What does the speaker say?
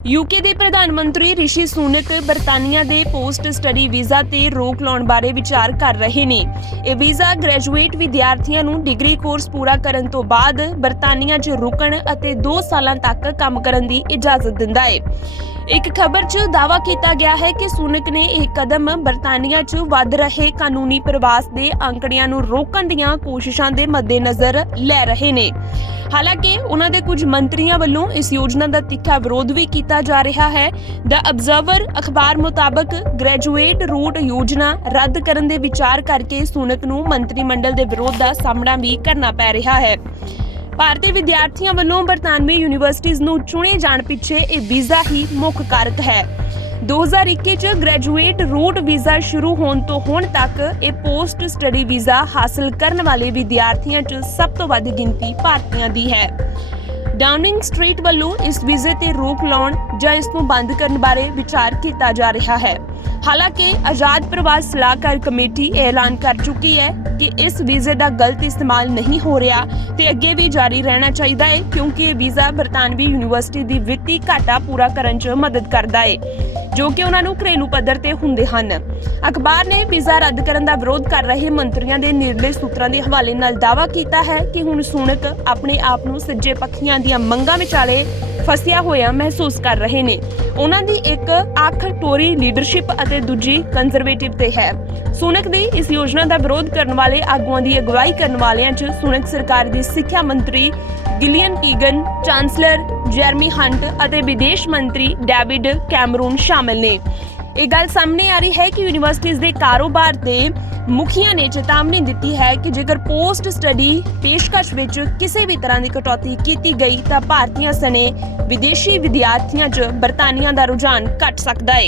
UK ਦੇ ਪ੍ਰਧਾਨ ਮੰਤਰੀ ਰਿਸ਼ੀ ਸੂਨਕ ਬਰਤਾਨੀਆ ਦੇ ਪੋਸਟ ਸਟੱਡੀ ਵੀਜ਼ਾ ਤੇ ਰੋਕ ਲਾਉਣ ਬਾਰੇ ਵਿਚਾਰ ਕਰ ਰਹੇ ਨੇ। ਇਹ ਵੀਜ਼ਾ ਗ੍ਰੈਜੂਏਟ ਵਿਦਿਆਰਥੀਆਂ ਨੂੰ ਡਿਗਰੀ ਕੋਰਸ ਪੂਰਾ ਕਰਨ ਤੋਂ ਬਾਅਦ ਬਰਤਾਨੀਆ 'ਚ ਰੁਕਣ ਅਤੇ 2 ਸਾਲਾਂ ਤੱਕ ਕੰਮ ਕਰਨ ਦੀ ਇਜਾਜ਼ਤ ਦਿੰਦਾ ਹੈ ਇੱਕ ਖਬਰ 'ਚ ਦਾਅਵਾ ਕੀਤਾ ਗਿਆ ਹੈ ਕਿ ਸੁਨਕ ਨੇ ਇਹ ਕਦਮ ਬਰਤਾਨੀਆ 'ਚ ਵੱਧ ਰਹੇ ਕਾਨੂੰਨੀ ਪ੍ਰਵਾਸ ਦੇ ਅੰਕੜਿਆਂ ਨੂੰ ਰੋਕਣ ਦੀਆਂ ਕੋਸ਼ਿਸ਼ਾਂ ਦੇ ਮੱਦੇਨਜ਼ਰ ਲੈ ਰਹੇ ਨੇ। ਹਾਲਾਂਕਿ, ਉਹਨਾਂ ਦੇ ਕੁਝ ਮੰਤਰੀਆਂ ਵੱਲੋਂ ਇਸ ਯੋਜਨਾ ਦਾ ਤਿੱਖਾ ਵਿਰੋਧ ਵੀ ਕੀਤਾ ਜਾ ਰਿਹਾ ਹੈ। ਦ ਅਬਜ਼ਰਵਰ ਅਖਬਾਰ ਮੁਤਾਬਕ ਗ੍ਰੈਜੂਏਟ ਰੂਟ ਯੋਜਨਾ ਰੱਦ ਕਰਨ ਦੇ ਵਿਚਾਰ ਕਰਕੇ ਸੁਨਕ ਨੂੰ ਮੰਤਰੀ ਮੰਡਲ ਦੇ ਵਿਰੋਧ ਦਾ ਸਾਹਮਣਾ ਵੀ ਕਰਨਾ ਪੈ ਰਿਹਾ ਹੈ। ਭਾਰਤੀ ਵਿਦਿਆਰਥੀਆਂ ਵੱਲੋਂ ਬਰਤਾਨਵੀ ਯੂਨੀਵਰਸਿਟੀਆਂ ਨੂੰ ਚੁਣੇ ਜਾਣ ਪਿੱਛੇ ਇਹ ਵੀਜ਼ਾ ਹੀ ਮੁੱਖ ਕਾਰਕ ਹੈ। 2021 ਚ ਗ੍ਰੈਜੂਏਟ ਰੂਟ ਵੀਜ਼ਾ ਸ਼ੁਰੂ ਹੋਣ ਤੋਂ ਹੁਣ ਤੱਕ ਇਹ ਪੋਸਟ ਸਟੱਡੀ ਵੀਜ਼ਾ ਹਾਸਲ ਕਰਨ ਵਾਲੇ ਵਿਦਿਆਰਥੀਆਂ 'ਚ ਸਭ ਤੋਂ ਵੱਧ ਗਿਣਤੀ ਭਾਰਤੀਆਂ ਦੀ ਹੈ। ਡਾਊਨਿੰਗ ਸਟਰੀਟ ਵੱਲੋਂ ਇਸ ਵੀਜ਼ੇ ਤੇ ਰੋਕ ਲਾਉਣ ਜਾਂ ਇਸ ਨੂੰ ਬੰਦ ਕਰਨ ਬਾਰੇ ਵਿਚਾਰ ਕੀਤਾ ਜਾ ਰਿਹਾ ਹੈ। ਹਾਲਾਂਕਿ ਆਜ਼ਾਦ ਪ੍ਰਵਾਸ ਸਲਾਹਕਾਰ ਕਮੇਟੀ ਇਹ ਐਲਾਨ ਕਰ ਚੁੱਕੀ ਹੈ ਕਿ ਇਸ ਵੀਜ਼ੇ ਦਾ ਗਲਤ ਇਸਤੇਮਾਲ ਨਹੀਂ ਹੋ ਰਿਹਾ ਤੇ ਅੱਗੇ ਵੀ ਜਾਰੀ ਰਹਿਣਾ ਚਾਹੀਦਾ ਹੈ, ਕਿਉਂਕਿ ਇਹ ਵੀਜ਼ਾ ਬਰਤਾਨਵੀ ਯੂਨੀਵਰਸਿਟੀ ਦੀ ਵਿੱਤੀ ਘਾਟਾ ਪੂਰਾ ਕਰਨ 'ਚ ਮਦਦ ਕਰਦਾ ਹੈ, ਜੋ ਕਿ ਉਹਨਾਂ ਨੂੰ ਘਰੇਲੂ ਪੱਧਰ ਤੇ ਹੁੰਦੇ ਹਨ। ਅਖਬਾਰ ਨੇ ਵੀਜ਼ਾ ਰੱਦ ਕਰਨ ਦਾ ਵਿਰੋਧ ਕਰ ਰਹੇ ਮੰਤਰੀਆਂ ਦੇ ਨਿਰਲੇ ਸੂਤਰਾਂ ਦੇ ਹਵਾਲੇ ਨਾਲ ਦਾਅਵਾ ਕੀਤਾ ਹੈ ਕਿ ਹੁਣ ਸੁਣਕ ਆਪਣੇ ਆਪ ਨੂੰ ਸੱਜੇ ਪੱਖੀਆਂ ਦੀਆਂ ਮੰਗਾਂ ਵਿਚਾਲੇ ਫਸਿਆ ਹੋਇਆ ਮਹਿਸੂਸ ਕਰ ਰਹੇ ਨੇ। ਉਹਨਾਂ ਦੀ ਇੱਕ ਅੱਖ ਟੋਰੀ ਲੀਡਰਸ਼ਿਪ ਅਤੇ ਦੂਜੀ ਕੰਜ਼ਰਵੇਟਿਵ ਤੇ ਹੈ। ਸੁਨਕ ਦੀ ਇਸ ਯੋਜਨਾ ਦਾ ਵਿਰੋਧ ਕਰਨ ਵਾਲੇ ਆਗੂਆਂ ਦੀ ਅਗਵਾਈ ਕਰਨ ਵਾਲਿਆਂ 'ਚ ਸੁਨਕ ਸਰਕਾਰ ਦੀ ਸਿੱਖਿਆ ਮੰਤਰੀ ਗਿਲੀਅਨ ਕੀਗਨ, ਚਾਂਸਲਰ ਜੈਰਮੀ ਹੰਟ ਅਤੇ ਵਿਦੇਸ਼ ਮੰਤਰੀ ਡੇਵਿਡ ਕੈਮਰੂਨ ਸ਼ਾਮਲ ਨੇ। ਇਹ ਗੱਲ ਸਾਹਮਣੇ ਆ ਰਹੀ ਹੈ ਕਿ ਯੂਨੀਵਰਸਿਟੀਆਂ ਦੇ ਕਾਰੋਬਾਰ ਦੇ ਮੁਖੀਆਂ ਨੇ ਚੇਤਾਵਨੀ ਦਿੱਤੀ ਹੈ ਕਿ ਜੇਕਰ ਪੋਸਟ ਸਟੱਡੀ ਪੇਸ਼ਕਸ਼ ਵਿੱਚ ਕਿਸੇ ਵੀ ਤਰ੍ਹਾਂ ਦੀ ਕਟੌਤੀ ਕੀਤੀ ਗਈ ਤਾਂ ਭਾਰਤੀਆਂ ਸਣੇ ਵਿਦੇਸ਼ੀ ਵਿਦਿਆਰਥੀਆਂ 'ਚ ਬਰਤਾਨੀਆ ਦਾ ਰੁਝਾਨ ਘਟ ਸਕਦਾ ਹੈ।